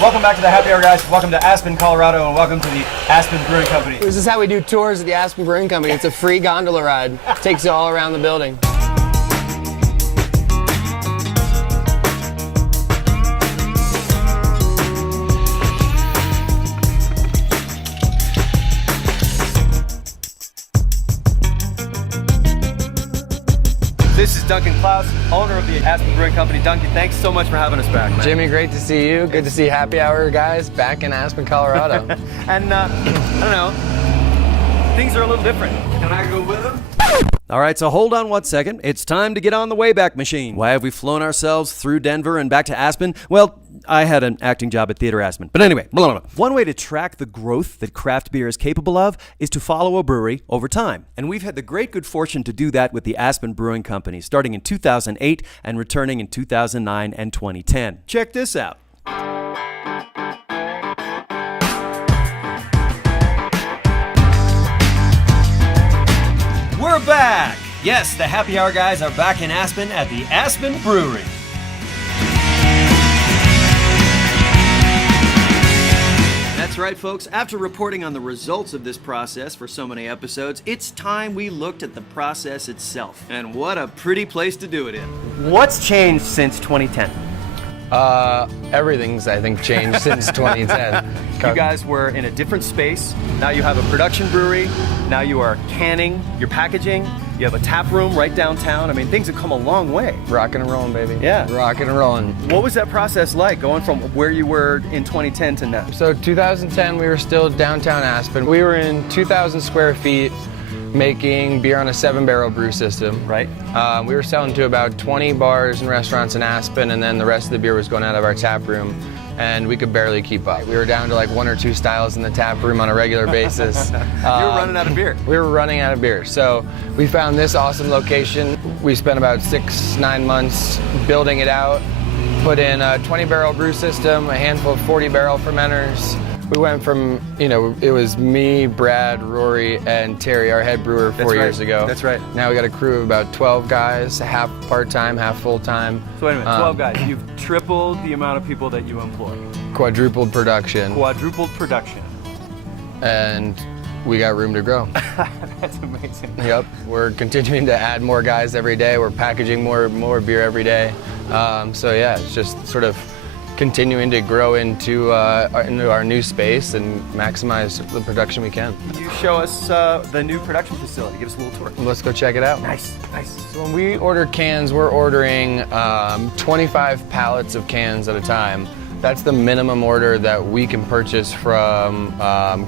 Welcome back to the Happy Hour, guys. Welcome to Aspen, Colorado, and welcome to the Aspen Brewing Company. This is how we do tours of the Aspen Brewing Company. It's a free gondola ride. Takes you all around the building. This is Duncan Clauss, owner of the Aspen Brewing Company. Duncan, thanks so much for having us back, man. Jimmy, great to see you. Good to see Happy Hour guys back in Aspen, Colorado. And I don't know, things are a little different. Can I go with them? All right, so hold on one second. It's time to get on the Wayback Machine. Why have we flown ourselves through Denver and back to Aspen? Well, I had an acting job at Theater Aspen. But anyway, one way to track the growth that craft beer is capable of is to follow a brewery over time. And we've had the great good fortune to do that with the Aspen Brewing Company, starting in 2008 and returning in 2009 and 2010. Check this out. We're back! Yes, the Happy Hour guys are back in Aspen at the Aspen Brewery. That's right, folks. After reporting on the results of this process for so many episodes, it's time we looked at the process itself. And what a pretty place to do it in. What's changed since 2010? Everything's, I think, changed since 2010. You guys were in a different space. Now you have a production brewery. Now you are canning, you're packaging. You have a tap room right downtown. I mean, things have come a long way. Rockin' and rollin', baby. Yeah. Rockin' and rollin'. What was that process like, going from where you were in 2010 to now? So 2010, we were still downtown Aspen. We were in 2,000 square feet, making beer on a 7-barrel brew system. Right. We were selling to about 20 bars and restaurants in Aspen, and then the rest of the beer was going out of our tap room, and we could barely keep up. We were down to like 1 or 2 styles in the tap room on a regular basis. You were running out of beer. We were running out of beer. So we found this awesome location. We spent about 6-9 months building it out, put in a 20-barrel brew system, a handful of 40-barrel fermenters. We went from, it was me, Brad, Rory, and Terry, our head brewer, 4 years ago. That's right. Now we got a crew of about 12 guys, half part-time, half full-time. So wait a minute, 12 guys. You've tripled the amount of people that you employ. Quadrupled production. Quadrupled production. And we got room to grow. That's amazing. Yep, we're continuing to add more guys every day. We're packaging more beer every day. So yeah, it's just sort of continuing to grow into our new space and maximize the production we can. You show us the new production facility. Give us a little tour. Let's go check it out. Nice, nice. So when we order cans, we're ordering 25 pallets of cans at a time. That's the minimum order that we can purchase from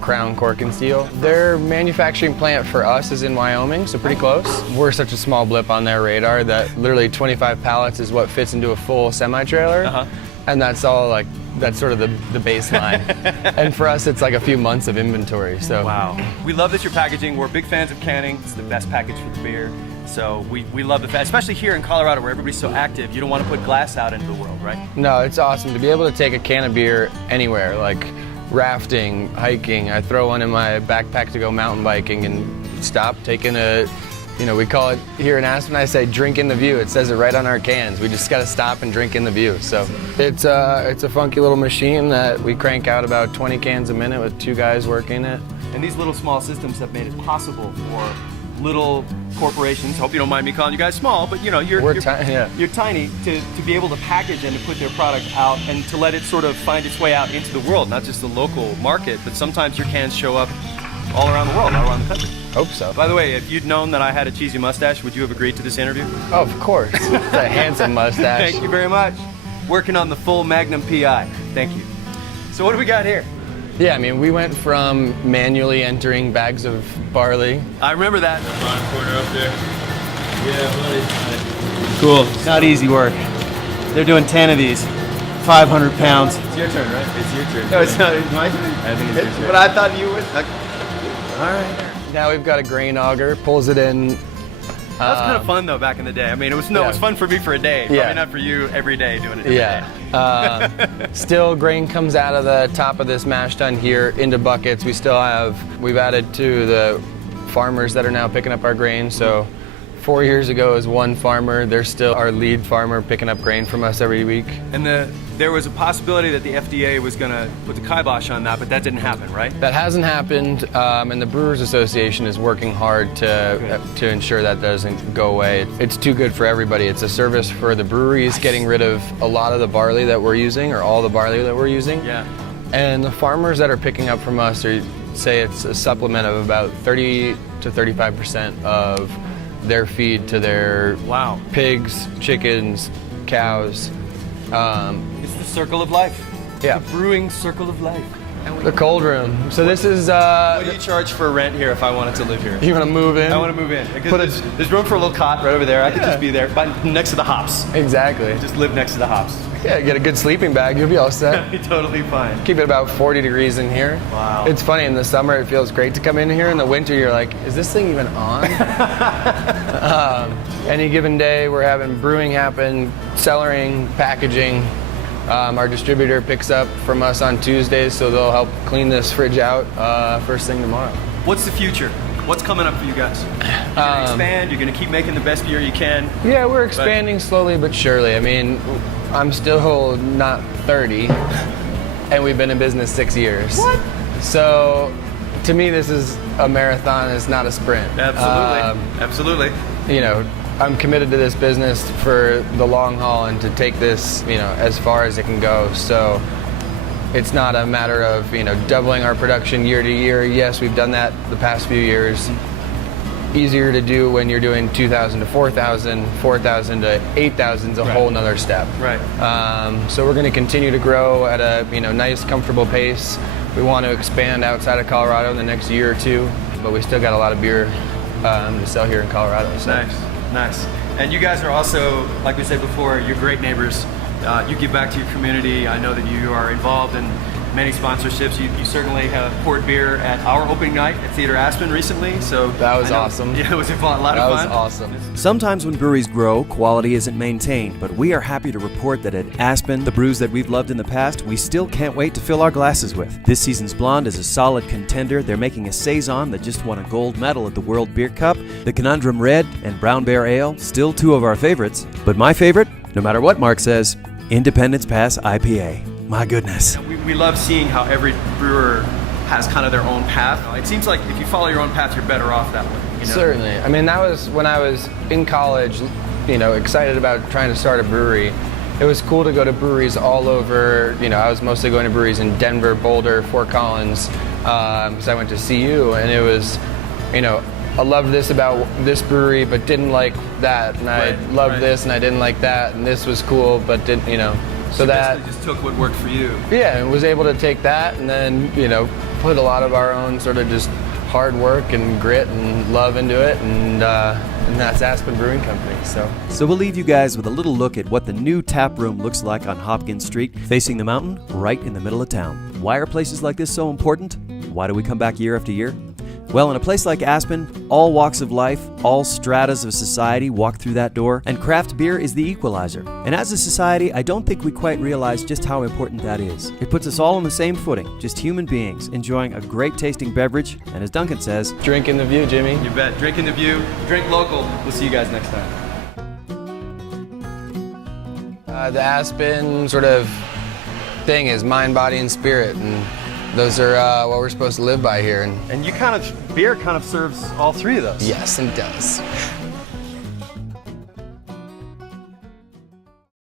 Crown Cork and Steel. Their manufacturing plant for us is in Wyoming, so pretty close. We're such a small blip on their radar that literally 25 pallets is what fits into a full semi-trailer. And that's all that's sort of the baseline. And for us, it's like a few months of inventory, so. Wow. We love that you're packaging. We're big fans of canning. It's the best package for the beer. So we love the fact, especially here in Colorado where everybody's so active, you don't want to put glass out into the world, right? No, it's awesome to be able to take a can of beer anywhere, like rafting, hiking. I throw one in my backpack to go mountain biking and stop, taking we call it here in Aspen, I say drink in the view. It says it right on our cans. We just got to stop and drink in the view. So it's a funky little machine that we crank out about 20 cans a minute with 2 guys working it. And these little small systems have made it possible for little corporations, hope you don't mind me calling you guys small, but you're tiny, to be able to package and to put their product out and to let it sort of find its way out into the world, not just the local market, but sometimes your cans show up all around the world, all around the country. Hope so. By the way, if you'd known that I had a cheesy mustache, would you have agreed to this interview? Oh, of course. It's a handsome mustache. Thank you very much. Working on the full Magnum PI. Thank you. So what do we got here? Yeah, I mean, we went from manually entering bags of barley. I remember that. Corner up there. Yeah, buddy. Cool. Not easy work. They're doing 10 of these. 500 pounds. It's your turn, right? It's your turn. No, it's not. It's my turn. I think it's your turn. But I thought you would. All right. Now we've got a grain auger, pulls it in. That was kind of fun though back in the day. I mean, it was fun for me for a day. Probably not for you every day doing it every day. Still, grain comes out of the top of this mash tun here into buckets. We've added to the farmers that are now picking up our grain. So 4 years ago, it was one farmer. They're still our lead farmer, picking up grain from us every week. And there was a possibility that the FDA was going to put the kibosh on that, but that didn't happen, right? That hasn't happened, and the Brewers Association is working hard to ensure that doesn't go away. It's too good for everybody. It's a service for the breweries, getting rid of a lot of the barley that we're using, or all the barley that we're using. Yeah. And the farmers that are picking up from us say it's a supplement of about 30 to 35% of their feed to their pigs, chickens, cows. It's the circle of life. Yeah. The brewing circle of life. The cold room. So this is. What do you charge for rent here if I wanted to live here? You want to move in? I want to move in. Because there's room for a little cot right over there. I could just be there, next to the hops. Exactly. Just live next to the hops. Yeah, get a good sleeping bag. You'll be all set. Be totally fine. Keep it about 40 degrees in here. Wow. It's funny, in the summer it feels great to come in here. In the winter you're like, is this thing even on? Any given day we're having brewing happen, cellaring, packaging. Our distributor picks up from us on Tuesdays, so they'll help clean this fridge out first thing tomorrow. What's the future? What's coming up for you guys? You're going to expand, you're going to keep making the best beer you can. Yeah, we're expanding slowly but surely. I mean, I'm still not 30, and we've been in business 6 years. What? So, to me, this is a marathon, it's not a sprint. Absolutely. Absolutely. You know, I'm committed to this business for the long haul and to take this, as far as it can go. So it's not a matter of, doubling our production year to year. Yes, we've done that the past few years. Easier to do when you're doing 2,000 to 4,000, 4,000 to 8,000 is a whole nother step. Right. So we're going to continue to grow at a, nice, comfortable pace. We want to expand outside of Colorado in the next year or two, but we still got a lot of beer to sell here in Colorado. So. Nice. And you guys are also, like we said before, you're great neighbors. You give back to your community. I know that you are involved in many sponsorships. You certainly have poured beer at our opening night at Theater Aspen recently. So that was awesome. Yeah, it was a lot of fun. That was awesome. Sometimes when breweries grow, quality isn't maintained, but we are happy to report that at Aspen, the brews that we've loved in the past, we still can't wait to fill our glasses with. This season's blonde is a solid contender. They're making a Saison that just won a gold medal at the World Beer Cup. The Conundrum Red and Brown Bear Ale, still two of our favorites. But my favorite, no matter what Mark says, Independence Pass IPA. My goodness. We love seeing how every brewer has kind of their own path. It seems like if you follow your own path, you're better off that way. Certainly. I mean, that was when I was in college, excited about trying to start a brewery. It was cool to go to breweries all over. I was mostly going to breweries in Denver, Boulder, Fort Collins, because I went to CU, and it was, I loved this about this brewery, but didn't like that, and I loved this, and I didn't like that, and this was cool, but didn't, So that just took what worked for you. Yeah, and was able to take that and then, put a lot of our own sort of just hard work and grit and love into it, and that's Aspen Brewing Company. So we'll leave you guys with a little look at what the new tap room looks like on Hopkins Street, facing the mountain, right in the middle of town. Why are places like this so important? Why do we come back year after year? Well, in a place like Aspen, all walks of life, all stratas of society walk through that door, and craft beer is the equalizer. And as a society, I don't think we quite realize just how important that is. It puts us all on the same footing, just human beings enjoying a great tasting beverage, and as Duncan says, drink in the view, Jimmy. You bet. Drink in the view, drink local. We'll see you guys next time. The Aspen sort of thing is mind, body, and spirit, and those are what we're supposed to live by here. And beer kind of serves all three of those. Yes, it does.